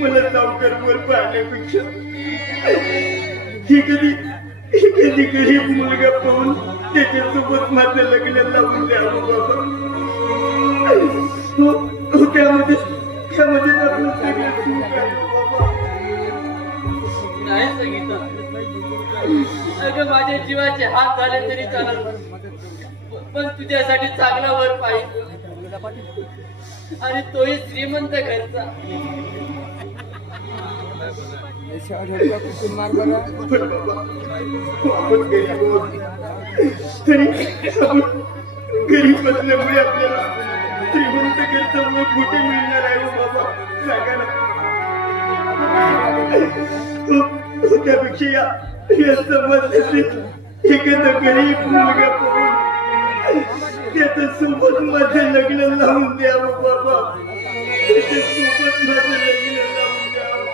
मला लवकर वर पाहण्यापेक्षा ही कधी गरीब मुलगा पाहून त्याच्यासोबत माझं लग्न लावून द्यावं बाबा. त्यामध्ये आपलं सगळं सुख आहे बाबा. नाही सांगितलं अगं माझ्या जीवाचे हात झाले तरी चालत, पण तुझ्यासाठी चांगला वर पाहिजे आणि तोही श्रीमंत घरचा. गरीब असल्यामुळे आपल्याला श्रीमंत घरचा मग कुठे मिळणार आहे बाबा सांगा ना. त्यापेक्षा या समाजात एखादा गरीब मुलगा पाहून त्याच्या सोबत माझं लग्न लावून द्यावं बाबा. त्याच्या सोबत माझं लग्न लावून द्यावं.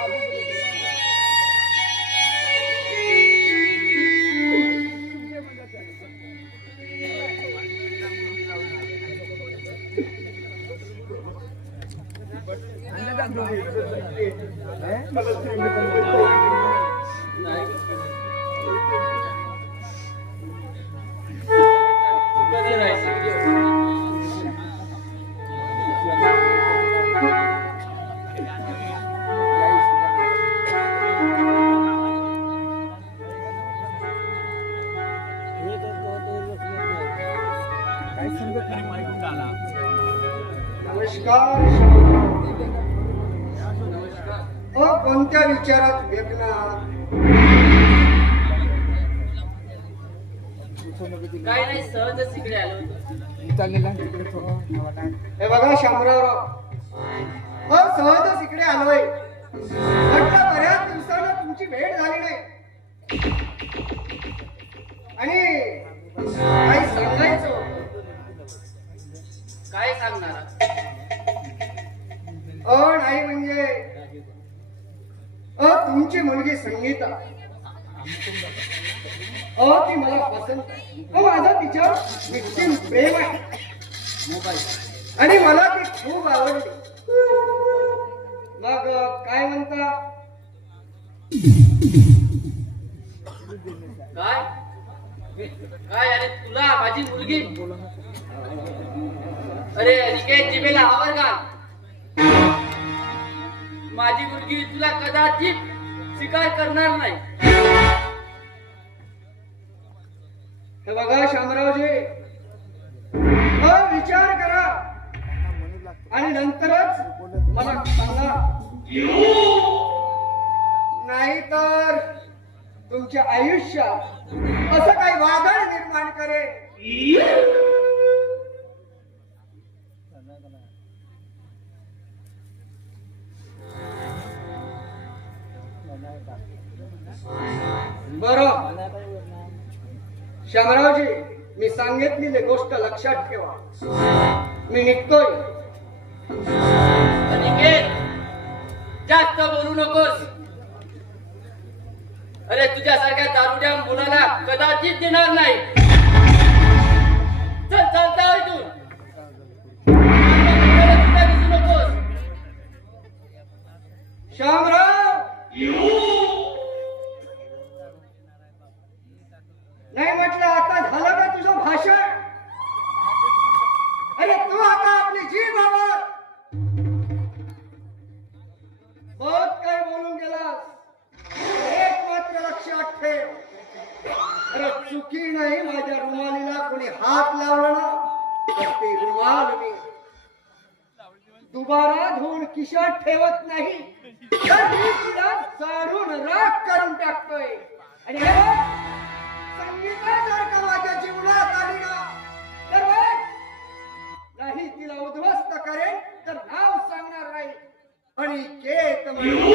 नमस्कार. कोणत्या विचारात व्यग्न आहात? काय नाही, सहजच इकडे आलो होतो. हे बघा शामरावराव, सहजच इकडे आलोय. म्हटलं बऱ्याच दिवसाला तुमची भेट झाली नाही आणि काही सांगायचं होतं. काय सांगणार? नाही म्हणजे तुमची मुलगी संगीता, ती मला पसंत आहे. माझं तिच्यावर निश्चित प्रेम आहे आणि मला ती खूप आवडली. मग काय म्हणता? काय काय अरे तुला माझी मुलगी? अरे अनिकेत, जिभेला आवर घाल. माझी मुलगी तुला कदाचित स्वीकार करणार नाही. हे बघा शामरावजी, विचार करा आणि नंतरच मला सांगा. नाही तर तुमच्या आयुष्यात असं काही वादळ निर्माण करेल. शामरावजी, मी सांगितलेली गोष्ट लक्षात ठेवा. मी निघतोय. अनिकेत, जास्त बोलू नकोस. अरे तुझ्यासारख्या दारुड्या मुलाला कदाचित देणार नाही. चल चालता इथून. दिसू नकोस. शामराव, नाही म्हटलं आता झालं का तुझं भाषण? अरे तू आता आपली जीभ आवर. बहुत काही बोलून गेलास. एक मात्र लक्षात ठेव. अरे चुकी नाही माझ्या रुमालीला कोणी हात लावला ना तर ते रुमाल मी दुबारा धुवून खिशात ठेवत नाही, तर मी तुला जाळून राख करून टाकतोय. आणि हे बघ, संगीता जर का माझ्या जीवनात आली ना तर बघ, नाही तिला उद्ध्वस्त करेन तर नाव सांगणार नाही. आणि केत म्हणून